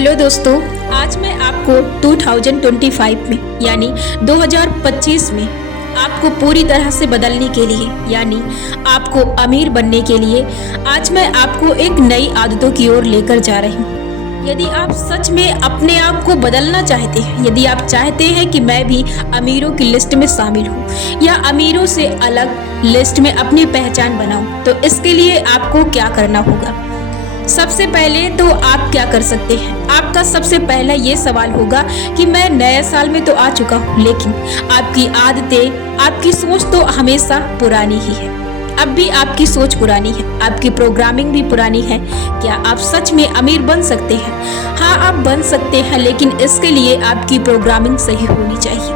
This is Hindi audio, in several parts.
हेलो दोस्तों, आज मैं आपको 2025 में यानी 2025 में आपको पूरी तरह से बदलने के लिए यानी आपको अमीर बनने के लिए आज मैं आपको एक नई आदतों की ओर लेकर जा रही हूँ। यदि आप सच में अपने आप को बदलना चाहते हैं, यदि आप चाहते हैं कि मैं भी अमीरों की लिस्ट में शामिल हूँ या अमीरों से अलग लिस्ट में अपनी पहचान बनाऊँ, तो इसके लिए आपको क्या करना होगा। सबसे पहले तो आप क्या कर सकते हैं। आपका सबसे पहला ये सवाल होगा कि मैं नए साल में तो आ चुका हूँ, लेकिन आपकी आदतें, आपकी सोच तो हमेशा पुरानी ही है। अब भी आपकी सोच पुरानी है, आपकी प्रोग्रामिंग भी पुरानी है। क्या आप सच में अमीर बन सकते हैं? हाँ, आप बन सकते हैं, लेकिन इसके लिए आपकी प्रोग्रामिंग सही होनी चाहिए।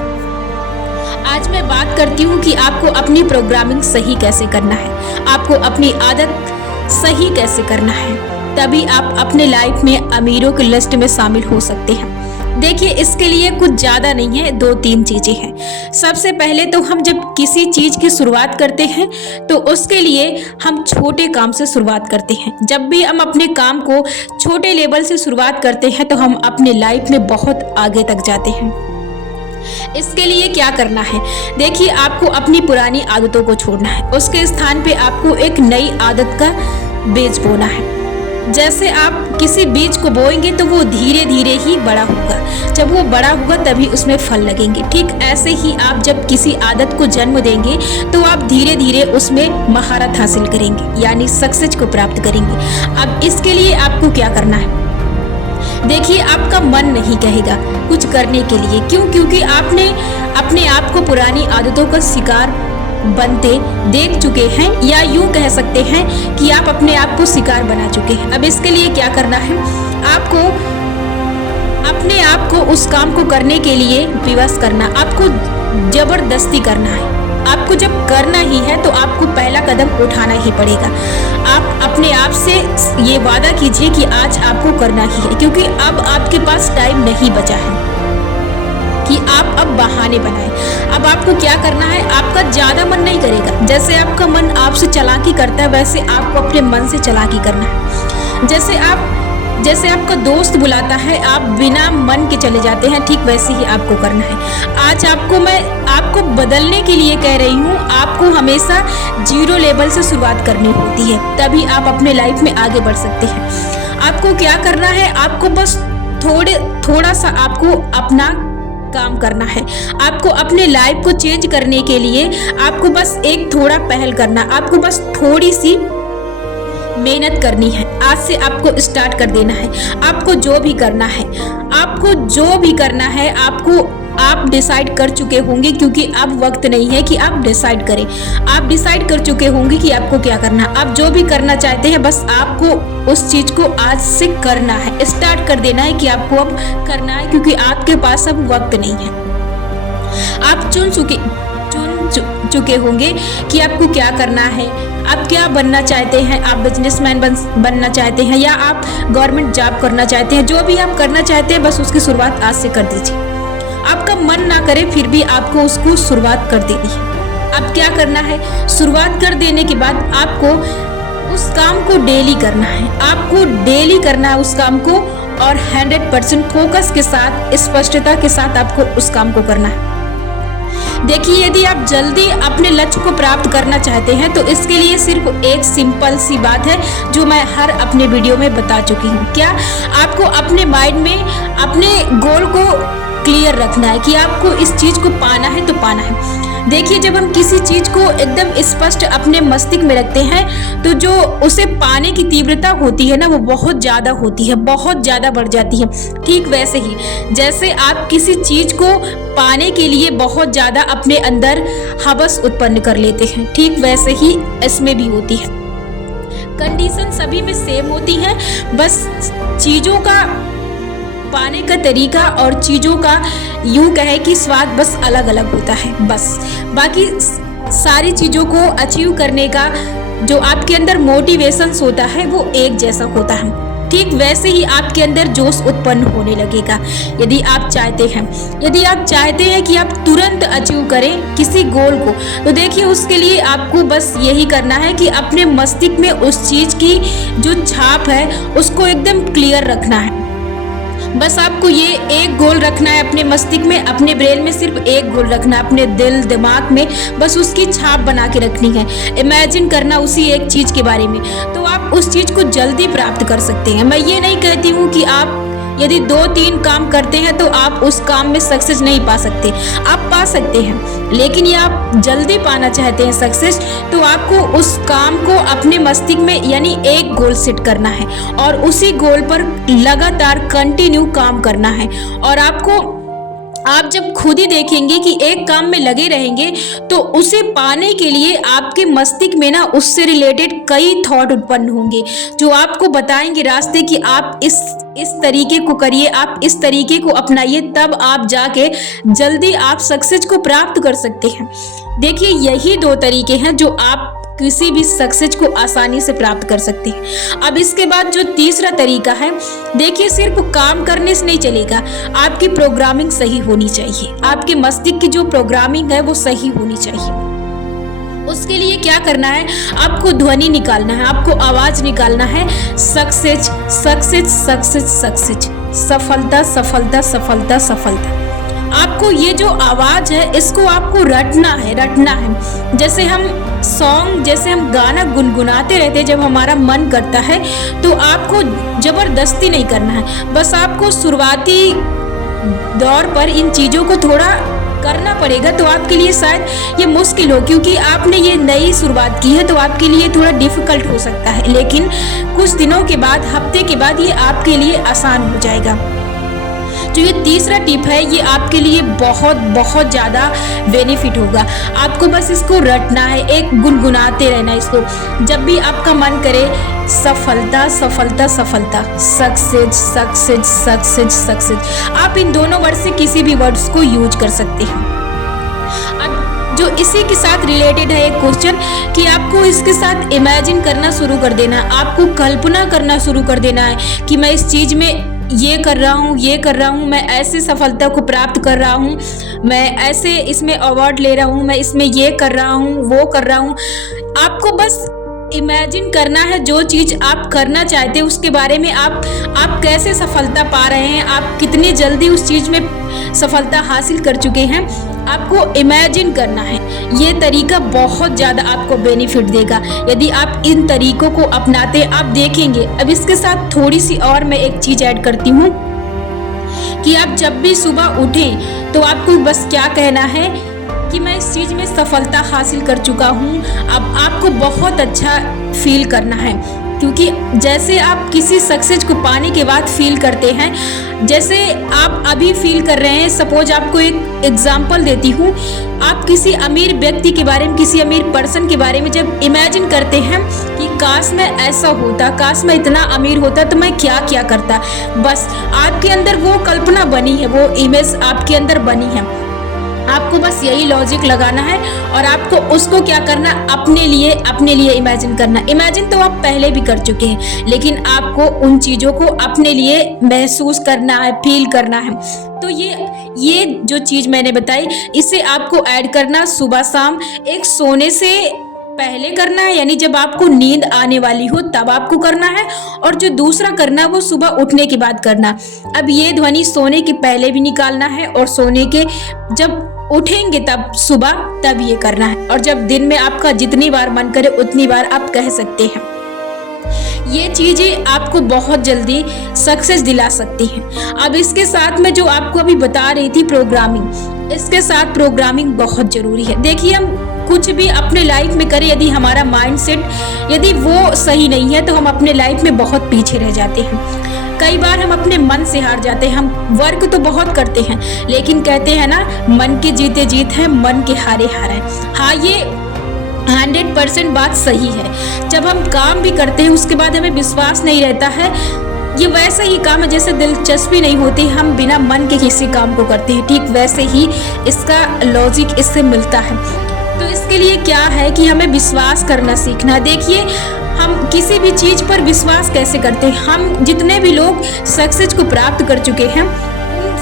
आज मैं बात करती हूँ कि आपको अपनी प्रोग्रामिंग सही कैसे करना है, आपको अपनी आदत सही कैसे करना है, तभी आप अपने लाइफ में अमीरों की लिस्ट में शामिल हो सकते हैं। देखिए, इसके लिए कुछ ज़्यादा नहीं है, 2-3 चीज़ें हैं। सबसे पहले तो हम जब किसी चीज़ की शुरुआत करते हैं तो उसके लिए हम छोटे काम से शुरुआत करते हैं। जब भी हम अपने काम को छोटे लेवल से शुरुआत करते हैं तो हम अपने लाइफ में बहुत आगे तक जाते हैं। इसके लिए क्या करना है, देखिए, आपको अपनी पुरानी आदतों को छोड़ना है। उसके स्थान पे आपको एक नई आदत का बीज बोना है। जैसे आप किसी बीज को बोएंगे तो वो धीरे धीरे ही बड़ा होगा। जब वो बड़ा होगा तभी उसमें फल लगेंगे। ठीक ऐसे ही आप जब किसी आदत को जन्म देंगे तो आप धीरे धीरे उसमें महारत हासिल करेंगे, यानी सक्सेस को प्राप्त करेंगे। अब इसके लिए आपको क्या करना है, देखिए, आपका मन नहीं कहेगा कुछ करने के लिए। क्यों? क्योंकि आपने अपने आप को पुरानी आदतों का शिकार बनते देख चुके हैं, या यूं कह सकते हैं कि आप अपने आप को शिकार बना चुके हैं। अब इसके लिए क्या करना है, आपको अपने आप को उस काम को करने के लिए विवश करना, आपको जबरदस्ती करना है। आपको जब करना ही है तो आपको पहला कदम उठाना ही पड़ेगा। आप अपने आप से ये वादा कीजिए कि आज आपको करना ही है, क्योंकि अब आपके पास टाइम नहीं बचा है कि आप अब बहाने बनाएं। अब आपको क्या करना है, आपका ज़्यादा मन नहीं करेगा। जैसे आपका मन आपसे चालाकी करता है, वैसे आपको अपने मन से चालाकी करना है। जैसे आपका दोस्त बुलाता है, आप बिना मन के चले जाते हैं, ठीक वैसे ही आपको करना है। आज मैं आपको बदलने के लिए कह रही हूँ। आपको हमेशा 0 लेवल से शुरुआत करनी होती है, तभी आप अपने लाइफ में आगे बढ़ सकते हैं। आपको क्या करना है, आपको बस थोड़ा सा आपको अपना काम करना है। आपको अपने लाइफ को चेंज करने के लिए आपको बस एक थोड़ा पहल करना, आपको बस थोड़ी सी मेहनत करनी है। आज से आपको स्टार्ट कर देना है। आपको जो भी करना है, आप डिसाइड कर चुके होंगे, क्योंकि अब वक्त नहीं है कि आप डिसाइड करें। आप डिसाइड कर चुके होंगे कि आपको क्या करना। आप जो भी करना चाहते हैं, बस आपको उस चीज को आज से करना है, स्टार्ट कर देना है कि आपको अब करना है, क्योंकि आपके पास अब वक्त नहीं है। आप चुन चुके होंगे कि आपको क्या करना है, आप क्या बनना चाहते हैं। आप बिजनेसमैन बनना चाहते हैं, या आप गवर्नमेंट जॉब करना चाहते हैं। जो भी आप करना चाहते हैं, बस उसकी शुरुआत आज से कर दीजिए। आपका मन ना करे फिर भी आपको उसको शुरुआत कर देनी है। अब क्या करना है, शुरुआत कर देने के बाद आपको उस काम को डेली करना है। आपको डेली करना है उस काम को, और 100% फोकस के साथ, स्पष्टता के साथ आपको उस काम को करना है। देखिए, यदि आप जल्दी अपने लक्ष्य को प्राप्त करना चाहते हैं तो इसके लिए सिर्फ एक सिंपल सी बात है जो मैं हर अपने वीडियो में बता चुकी हूँ। क्या? आपको अपने माइंड में अपने गोल को क्लियर रखना है कि आपको इस चीज को पाना है तो पाना है। देखिए, जब हम किसी चीज को एकदम स्पष्ट अपने मस्तिष्क में रखते हैं तो जो उसे पाने की तीव्रता होती है ना, वो बहुत ज्यादा होती है, बहुत ज्यादा बढ़ जाती है। ठीक वैसे ही जैसे आप किसी चीज को पाने के लिए बहुत ज्यादा अपने अंदर हवस उत्पन्न कर लेते हैं, ठीक वैसे ही इसमें भी होती है। कंडीशन सभी में सेम होती है, बस चीजों का पाने का तरीका और चीज़ों का यूं कहे कि स्वाद बस अलग अलग होता है। बस बाकी सारी चीज़ों को अचीव करने का जो आपके अंदर मोटिवेशंस होता है वो एक जैसा होता है। ठीक वैसे ही आपके अंदर जोश उत्पन्न होने लगेगा। यदि आप चाहते हैं कि आप तुरंत अचीव करें किसी गोल को, तो देखिए, उसके लिए आपको बस यही करना है कि अपने मस्तिष्क में उस चीज़ की जो छाप है उसको एकदम क्लियर रखना है। बस आपको ये एक गोल रखना है अपने मस्तिष्क में, अपने ब्रेन में सिर्फ एक गोल रखना है, अपने दिल दिमाग में बस उसकी छाप बना के रखनी है, इमेजिन करना उसी एक चीज के बारे में, तो आप उस चीज को जल्दी प्राप्त कर सकते हैं। मैं ये नहीं कहती हूँ कि आप यदि 2-3 काम करते हैं तो आप उस काम में सक्सेस नहीं पा सकते, आप पा सकते हैं, लेकिन ये आप जल्दी पाना चाहते हैं सक्सेस, तो आपको उस काम को अपने मस्तिष्क में यानी एक गोल सेट करना है और उसी गोल पर लगातार कंटिन्यू काम करना है। और आप जब खुद ही देखेंगे कि एक काम में लगे रहेंगे तो उसे पाने के लिए आपके मस्तिष्क में ना उससे रिलेटेड कई थॉट उत्पन्न होंगे जो आपको बताएंगे रास्ते कि आप इस तरीके को करिए, आप इस तरीके को अपनाइए, तब आप जाके जल्दी आप सक्सेस को प्राप्त कर सकते हैं। देखिए यही 2 तरीके हैं जो आप किसी भी सक्सेस को आसानी से प्राप्त कर सकते हैं। अब इसके बाद जो तीसरा तरीका है, देखिए सिर्फ काम करने से नहीं चलेगा, आपकी प्रोग्रामिंग सही होनी चाहिए, आपके मस्तिष्क की जो प्रोग्रामिंग है वो सही होनी चाहिए। उसके लिए क्या करना है, आपको ध्वनि निकालना है, आपको आवाज निकालना है, सक्सेस सक्सेस सक्सेस सक्सेस, सफलता सफलता सफलता सफलता। आपको ये जो आवाज है इसको आपको रटना है। जैसे हम गाना गुनगुनाते रहते हैं जब हमारा मन करता है, तो आपको जबरदस्ती नहीं करना है, बस आपको शुरुआती दौर पर इन चीजों को थोड़ा करना पड़ेगा। तो आपके लिए शायद ये मुश्किल हो, क्योंकि आपने ये नई शुरुआत की है तो आपके लिए थोड़ा डिफिकल्ट हो सकता है, लेकिन कुछ दिनों के बाद, हफ्ते के बाद ये आपके लिए आसान हो जाएगा। जो ये तीसरा टिप है ये आपके लिए बहुत बहुत ज़्यादा बेनिफिट होगा। आपको बस इसको रटना है, एक गुनगुनाते रहना है इसको, जब भी आपका मन करे सफलता सफलता सफलता, सक्सेस सक्सेस सक्सेस सक्सेस। आप इन दोनों वर्ड से किसी भी वर्ड्स को यूज कर सकते हैं। अब जो इसी के साथ रिलेटेड है एक क्वेश्चन कि आपको इसके साथ इमेजिन करना शुरू कर देना है, आपको कल्पना करना शुरू कर देना है कि मैं इस चीज़ में ये कर रहा हूँ, मैं ऐसे सफलता को प्राप्त कर रहा हूँ, मैं ऐसे इसमें अवार्ड ले रहा हूँ, मैं इसमें ये कर रहा हूँ, वो कर रहा हूँ। आपको बस इमेजिन करना है जो चीज़ आप करना चाहते हैं उसके बारे में, आप कैसे सफलता पा रहे हैं, आप कितनी जल्दी उस चीज़ में सफलता हासिल कर चुके हैं, आपको इमेजिन करना है। ये तरीका बहुत ज़्यादा आपको बेनिफिट देगा यदि आप इन तरीकों को अपनाते हैं, आप देखेंगे। अब इसके साथ थोड़ी सी और मैं एक चीज़ ऐड करती हूँ कि आप जब भी सुबह उठें तो आपको बस क्या कहना है कि मैं इस चीज़ में सफलता हासिल कर चुका हूँ। अब आपको बहुत अच्छा फील करना है, क्योंकि जैसे आप किसी सक्सेस को पाने के बाद फील करते हैं, जैसे आप अभी फील कर रहे हैं। सपोज आपको एक एग्जांपल देती हूँ, आप किसी अमीर व्यक्ति के बारे में, किसी अमीर पर्सन के बारे में जब इमेजिन करते हैं कि काश मैं ऐसा होता, काश मैं इतना अमीर होता तो मैं क्या क्या करता, बस आपके अंदर वो कल्पना बनी है, वो इमेज आपके अंदर बनी है। आपको बस यही लॉजिक लगाना है और आपको उसको क्या करना, अपने लिए इमेजिन करना। इमेजिन तो आप पहले भी कर चुके हैं, लेकिन आपको उन चीज़ों को अपने लिए महसूस करना है, फील करना है। तो ये जो चीज़ मैंने बताई, इसे आपको ऐड करना सुबह शाम, एक सोने से पहले करना है, यानी जब आपको नींद आने वाली हो तब आपको करना है, और जो दूसरा करना वो सुबह उठने के बाद करना। अब ये ध्वनि सोने के पहले भी निकालना है और सोने के जब उठेंगे तब सुबह तब ये करना है, और जब दिन में आपका जितनी बार मन करे उतनी बार आप कह सकते हैं। ये चीजें आपको बहुत जल्दी सक्सेस दिला सकती हैं। अब इसके साथ में जो आपको अभी बता रही थी प्रोग्रामिंग, इसके साथ प्रोग्रामिंग बहुत जरूरी है। देखिए हम कुछ भी अपने लाइफ में करें, यदि हमारा माइंडसेट यदि वो सही नहीं है तो हम अपने लाइफ में बहुत पीछे रह जाते हैं। कई बार हम अपने मन से हार जाते हैं। हम वर्क तो बहुत करते हैं, लेकिन कहते हैं ना, मन के जीते जीत है, मन के हारे हार है। हाँ, ये 100% बात सही है। जब हम काम भी करते हैं उसके बाद हमें विश्वास नहीं रहता है, ये वैसा ही काम है जैसे दिलचस्पी नहीं होती, हम बिना मन के किसी काम को करते हैं, ठीक वैसे ही इसका लॉजिक इससे मिलता है। तो इसके लिए क्या है कि हमें विश्वास करना सीखना। देखिए हम किसी भी चीज़ पर विश्वास कैसे करते हैं, हम जितने भी लोग सक्सेस को प्राप्त कर चुके हैं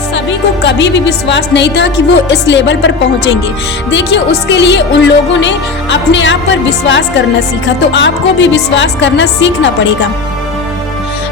सभी को कभी भी विश्वास नहीं था कि वो इस लेवल पर पहुंचेंगे। देखिए उसके लिए उन लोगों ने अपने आप पर विश्वास करना सीखा, तो आपको भी विश्वास करना सीखना पड़ेगा।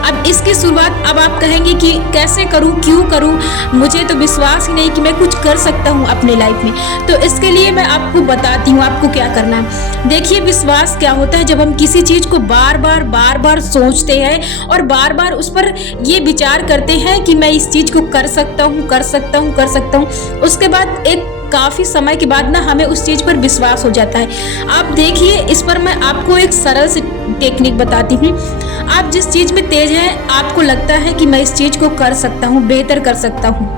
अब इसकी शुरुआत अब आप कहेंगे कि कैसे करूं, क्यों करूं, मुझे तो विश्वास ही नहीं कि मैं कुछ कर सकता हूं अपने लाइफ में। तो इसके लिए मैं आपको बताती हूं आपको क्या करना है। देखिए, विश्वास क्या होता है, जब हम किसी चीज को बार बार सोचते हैं और बार बार उस पर ये विचार करते हैं कि मैं इस चीज को कर सकता हूँ, कर सकता हूँ, कर सकता हूँ, उसके बाद एक काफी समय के बाद ना हमें उस चीज पर विश्वास हो जाता है। आप देखिए, इस पर मैं आपको एक सरल सी टेक्निक बताती हूँ। आप जिस चीज में तेज हैं, आपको लगता है कि मैं इस चीज को कर सकता हूँ, बेहतर कर सकता हूँ,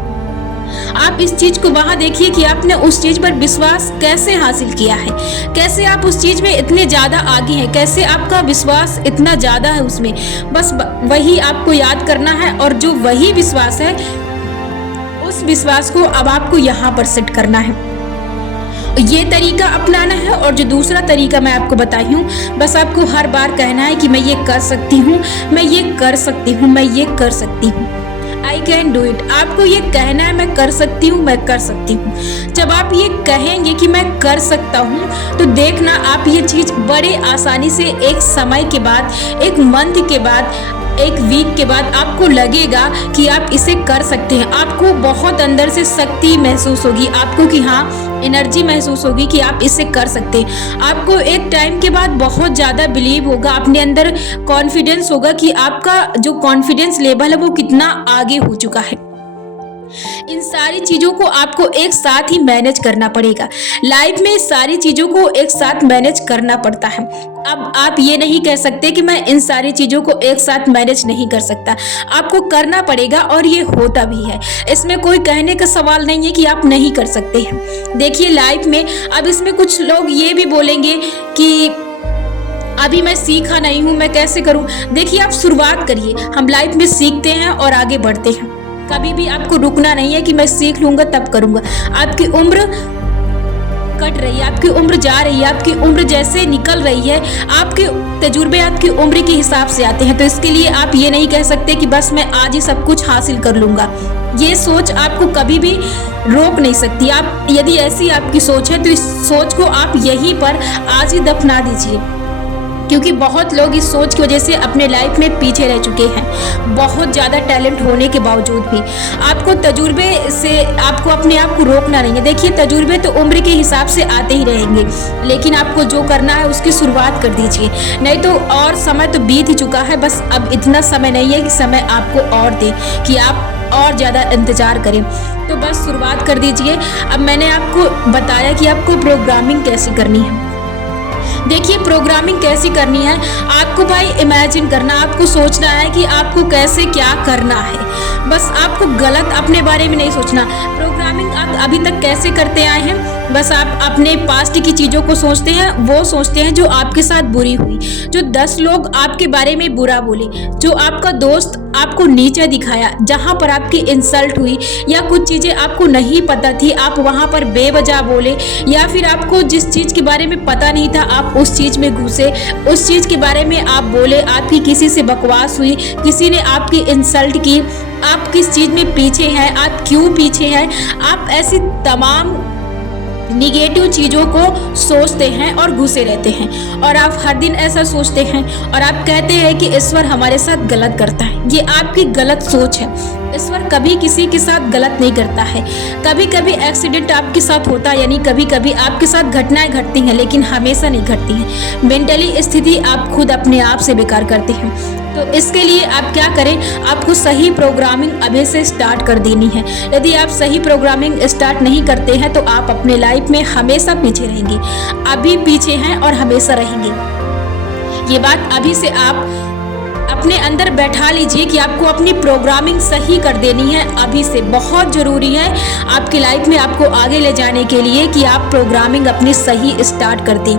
आप इस चीज को वहां देखिए कि आपने उस चीज पर विश्वास कैसे हासिल किया है, कैसे आप उस चीज में इतने ज्यादा आगे हैं, कैसे आपका विश्वास इतना ज्यादा है उसमें। बस वही आपको याद करना है और जो वही विश्वास है, उस विश्वास को अब आपको यहाँ पर सेट करना है। ये तरीका अपनाना है। और जो दूसरा तरीका मैं आपको बताई हूँ, बस आपको हर बार कहना है कि मैं ये कर सकती हूँ, मैं ये कर सकती हूँ, मैं ये कर सकती हूँ। I can do it। आपको ये कहना है, मैं कर सकती हूँ, मैं कर सकती हूँ। जब आप ये कहेंगे कि मैं कर सकता हूँ, तो देखना आप ये चीज बड़े आसानी से एक समय के बाद, एक मंथ के बाद, एक वीक के बाद आपको लगेगा कि आप इसे कर सकते हैं। आपको बहुत अंदर से शक्ति महसूस होगी, आपको कि हाँ, एनर्जी महसूस होगी कि आप इसे कर सकते हैं। आपको एक टाइम के बाद बहुत ज़्यादा बिलीव होगा, अपने अंदर कॉन्फिडेंस होगा कि आपका जो कॉन्फिडेंस लेवल है वो कितना आगे हो चुका है। इन सारी चीज़ों को आपको एक साथ ही मैनेज करना पड़ेगा। लाइफ में सारी चीज़ों को एक साथ मैनेज करना पड़ता है। अब आप ये नहीं कह सकते कि मैं इन सारी चीज़ों को एक साथ मैनेज नहीं कर सकता, आपको करना पड़ेगा और ये होता भी है। इसमें कोई कहने का सवाल नहीं है कि आप नहीं कर सकते हैं। देखिए, लाइफ में अब इसमें कुछ लोग ये भी बोलेंगे कि अभी मैं सीखा नहीं हूँ, मैं कैसे करूँ। देखिए, आप शुरुआत करिए। हम लाइफ में सीखते हैं और आगे बढ़ते हैं। कभी भी आपको रुकना नहीं है कि मैं सीख लूंगा तब करूंगा। आपकी उम्र कट रही है, आपकी उम्र जा रही है, आपकी उम्र जैसे निकल रही है, आपके तजुर्बे आपकी उम्र के हिसाब से आते हैं। तो इसके लिए आप ये नहीं कह सकते कि बस मैं आज ही सब कुछ हासिल कर लूंगा। ये सोच आपको कभी भी रोक नहीं सकती। आप यदि ऐसी आपकी सोच है तो इस सोच को आप यहीं पर आज ही दफना दीजिए, क्योंकि बहुत लोग इस सोच की वजह से अपने लाइफ में पीछे रह चुके हैं। बहुत ज़्यादा टैलेंट होने के बावजूद भी आपको तजुर्बे से आपको अपने आप को रोकना नहीं है। देखिए, तजुर्बे तो उम्र के हिसाब से आते ही रहेंगे, लेकिन आपको जो करना है उसकी शुरुआत कर दीजिए, नहीं तो और समय तो बीत ही चुका है। बस अब इतना समय नहीं है कि समय आपको और दे कि आप और ज़्यादा इंतज़ार करें। तो बस शुरुआत कर दीजिए। अब मैंने आपको बताया कि आपको प्रोग्रामिंग कैसे करनी है। देखिए, प्रोग्रामिंग कैसी करनी है, आपको भाई इमेजिन करना, आपको सोचना है कि आपको कैसे क्या करना है। बस आपको गलत अपने बारे में नहीं सोचना। प्रोग्रामिंग आप अभी तक कैसे करते आए हैं, बस आप अपने पास्ट की चीज़ों को सोचते हैं, वो सोचते हैं जो आपके साथ बुरी हुई, जो 10 लोग आपके बारे में बुरा बोले, जो आपका दोस्त आपको नीचे दिखाया, जहाँ पर आपकी इंसल्ट हुई या कुछ चीज़ें आपको नहीं पता थी, आप वहाँ पर बेवजह बोले, या फिर आपको जिस चीज़ के बारे में पता नहीं था आप उस चीज़ में घुसे, उस चीज़ के बारे में आप बोले, आपकी किसी से बकवास हुई, किसी ने आपकी इंसल्ट की, आप किस चीज़ में पीछे हैं, आप क्यों पीछे हैं, आप ऐसी तमाम निगेटिव चीज़ों को सोचते हैं और घुसे रहते हैं। और आप हर दिन ऐसा सोचते हैं और आप कहते हैं कि ईश्वर हमारे साथ गलत करता है। ये आपकी गलत सोच है। ईश्वर कभी किसी के साथ गलत नहीं करता है। कभी कभी एक्सीडेंट आपके साथ होता है, यानी कभी कभी आपके साथ घटनाएं घटती हैं, लेकिन हमेशा नहीं घटती हैं। मेंटली स्थिति आप खुद अपने आप से बेकार करते हैं। तो इसके लिए आप क्या करें, आपको सही प्रोग्रामिंग अभी से स्टार्ट कर देनी है। यदि आप सही प्रोग्रामिंग स्टार्ट नहीं करते हैं तो आप अपने लाइफ में हमेशा पीछे रहेंगे। अभी पीछे हैं और हमेशा रहेंगे। ये बात अभी से आप अपने अंदर बैठा लीजिए कि आपको अपनी प्रोग्रामिंग सही कर देनी है। अभी से बहुत ज़रूरी है आपकी लाइफ में आपको आगे ले जाने के लिए कि आप प्रोग्रामिंग अपनी सही स्टार्ट कर दें।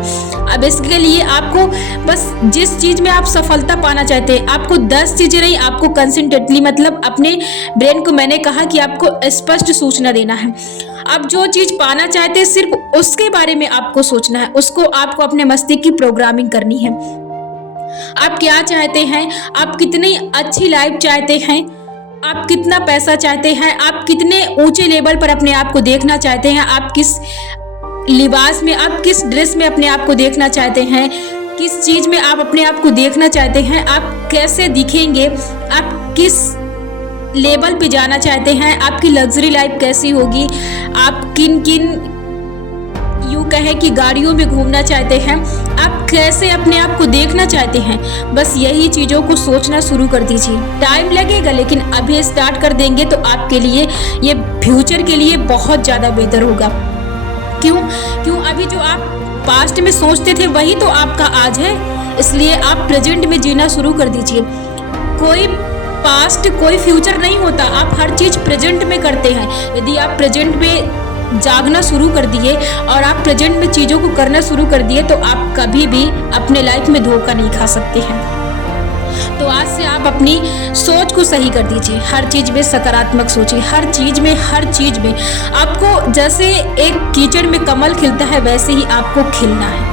अब इसके लिए आपको बस जिस चीज़ में आप सफलता पाना चाहते हैं, आपको 10 चीज़ें नहीं, आपको कंसंट्रेटली मतलब अपने ब्रेन को, मैंने कहा कि आपको स्पष्ट सूचना देना है। आप जो चीज़ पाना चाहते हैं सिर्फ उसके बारे में आपको सोचना है, उसको आपको अपने मस्तिष्क की प्रोग्रामिंग करनी है। आप क्या चाहते हैं, आप कितनी अच्छी लाइफ चाहते हैं, आप कितना पैसा चाहते हैं, आप कितने ऊंचे लेवल पर अपने आप को देखना चाहते हैं, आप किस लिबास में, आप किस ड्रेस में अपने आप को देखना चाहते हैं, किस चीज़ में आप अपने आप को देखना चाहते हैं, आप कैसे दिखेंगे, आप किस लेवल पे जाना चाहते हैं, आपकी लग्जरी लाइफ कैसी होगी, आप किन किन यूँ कहें कि गाड़ियों में घूमना चाहते हैं, आप कैसे अपने आप को देखना चाहते हैं, बस यही चीज़ों को सोचना शुरू कर दीजिए। टाइम लगेगा लेकिन अभी स्टार्ट कर देंगे तो आपके लिए ये फ्यूचर के लिए बहुत ज़्यादा बेहतर होगा। क्यों अभी जो आप पास्ट में सोचते थे वही तो आपका आज है, इसलिए आप प्रेजेंट में जीना शुरू कर दीजिए। कोई पास्ट कोई फ्यूचर नहीं होता, आप हर चीज़ प्रेजेंट में करते हैं। यदि आप प्रेजेंट में जागना शुरू कर दिए और आप प्रेजेंट में चीज़ों को करना शुरू कर दिए तो आप कभी भी अपने लाइफ में धोखा नहीं खा सकते हैं। तो आज से आप अपनी सोच को सही कर दीजिए, हर चीज़ में सकारात्मक सोचिए, हर चीज़ में आपको जैसे एक कीचड़ में कमल खिलता है वैसे ही आपको खिलना है।